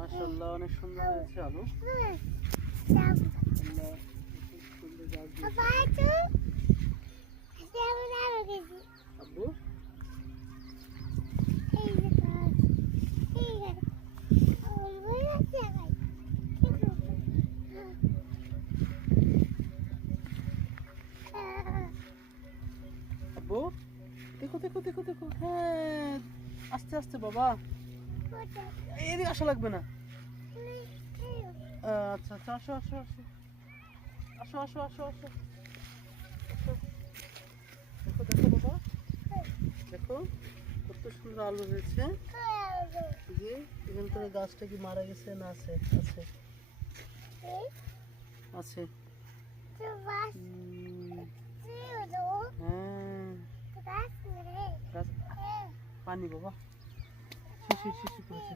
মাশাআল্লাহ অনেক সুন্দর হয়েছে আলু। আল্লাহ খুব সুন্দর গাছ দিয়েছে। আব্বু আব্বু দেখো দেখো দেখো দেখো, হ্যাঁ আস্তে আস্তে বাবা, এদিকে আসা লাগবে না। আচ্ছা আচ্ছা, আসো আসো আসো আসো আসো আসো আসো আসো। দেখো দেখো বাবা, দেখো কত সুন্দর আলু হয়েছে। জি, এখান থেকে গাছটা কি মারা গেছে না আছে? আছে আছে। হ্যাঁ গাছ পানি বাবা, শিশি শিশি করেছে।